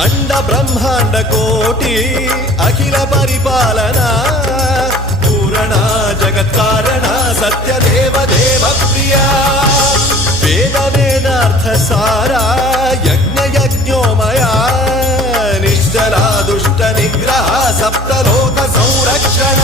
అండ బ్రహ్మాండ కోటి అఖిల పరిపాలన పూరణ జగత్కారణ సత్యదేవ దేవ ప్రియ వేద వేదార్థ సారా యజ్ఞ యజ్ఞోమయా నిశ్చలా దుష్ట నిగ్రహ సప్తలోక సంరక్షణ